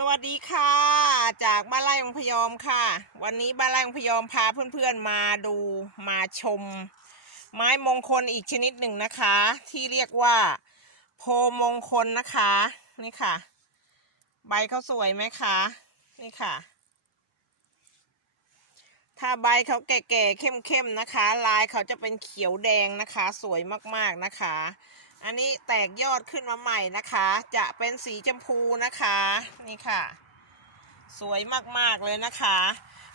สวัสดีค่ะ จากบ้านไร่องพยอมค่ะ วันนี้บ้านไร่องพยอมพาเพื่อนๆมาดูมาชม ไม้มงคลอีกชนิดหนึ่งนะคะ ที่เรียกว่า โพมงคลนะคะ นี่ค่ะ ใบเขาสวยไหมคะนี่ค่ะ ถ้าใบเขาแก่ๆเข้มๆนะคะ ลายเขาจะเป็นเขียวแดงนะคะ สวยมากๆนะคะ อันนี้แตกยอดขึ้นมาใหม่นะคะ จะเป็นสีชมพูนะคะ นี่ค่ะ สวยมากๆเลยนะคะ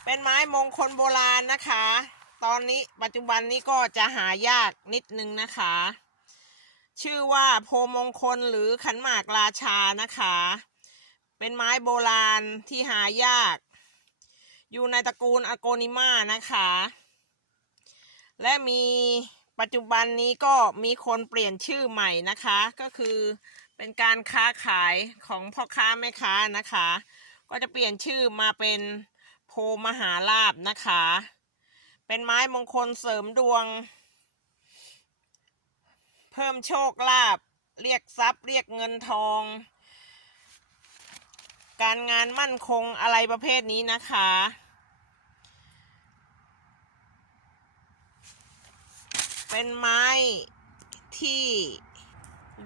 เป็นไม้มงคลโบราณนะคะ ตอนนี้ปัจจุบันนี้ก็จะหายากนิดนึงนะคะ ชื่อว่าโพมงคลหรือขันหมากราชานะคะ เป็นไม้โบราณที่หายาก อยู่ในตระกูลอโกนิมานะคะ และมี ปัจจุบันนี้ก็มีคนเปลี่ยนชื่อใหม่นะคะ ก็คือเป็นการค้าขายของพ่อค้าแม่ค้านะคะ ก็จะเปลี่ยนชื่อมาเป็นโพมหาลาบนะคะ เป็นไม้มงคลเสริมดวง เพิ่มโชคลาภเรียกทรัพย์ เรียกเงินทอง การงานมั่นคงอะไรประเภทนี้นะคะ เป็นไม้ที่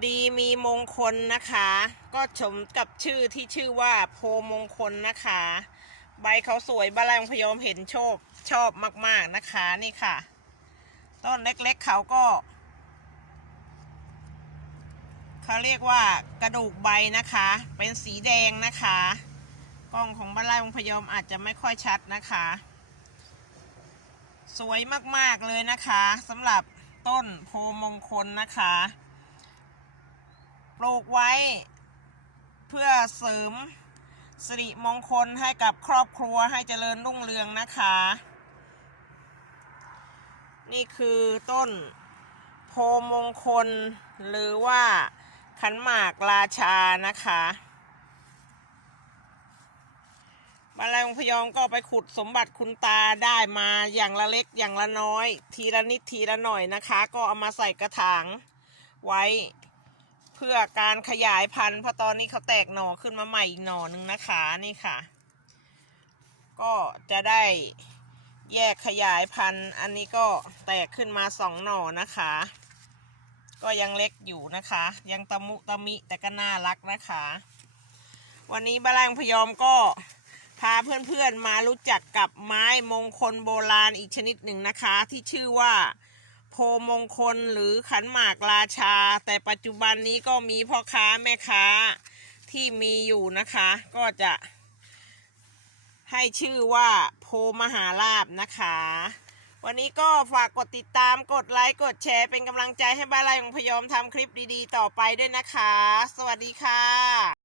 ดีมีมงคลนะคะ ก็ชมกับชื่อที่ชื่อว่าโพมงคลนะคะ ใบเขาสวยบาลายงพยอมเห็นโชคชอบมากๆนะคะนี่ค่ะ ต้นเล็กๆเขาก็เขาเรียกว่ากระดูกใบนะคะ เป็นสีแดงนะคะ กล้องของบ้านไร่องพยอมอาจจะไม่ค่อยชัดนะคะ สวยมากๆเลยนะคะสำหรับ ต้นโพมงคลนะคะ ปลูกไว้เพื่อเสริมสิริมงคลให้กับครอบครัวให้เจริญรุ่งเรืองนะคะ นี่คือต้นโพมงคลหรือว่าขันหมากราชานะคะ บาลายองพยอมก็ไปขุดสมบัติคุณตาได้มาอย่างละเล็กอย่างละน้อย ทีละนิดทีละหน่อยนะคะ ก็เอามาใส่กระถางไว้เพื่อการขยายพันธุ์เพราะตอนนี้เขาแตกหน่อขึ้นมาใหม่อีกหน่อหนึ่งนะคะนี่ค่ะ ก็จะได้แยกขยายพันธุ์ อันนี้ก็แตกขึ้นมาสองหน่อนะคะ ก็ยังเล็กอยู่นะคะ ยังตะมุตะมิแต่ก็น่ารักนะคะ วันนี้บาลายองพยอมก็ พาเพื่อนๆมารู้จักกับไม้มงคลโบราณอีกชนิดหนึ่งนะคะ ที่ชื่อว่า โพมงคลหรือขันหมากราชา แต่ปัจจุบันนี้ก็มีพ่อค้าแม่ค้าที่มีอยู่นะคะ ก็จะให้ชื่อว่าโพมหาลาบนะคะ วันนี้ก็ฝากกดติดตามกดไลค์กดแชร์เป็นกำลังใจให้บ้านไร่ของพยอมทำคลิปดีๆ ต่อไปด้วยนะคะ สวัสดีค่ะ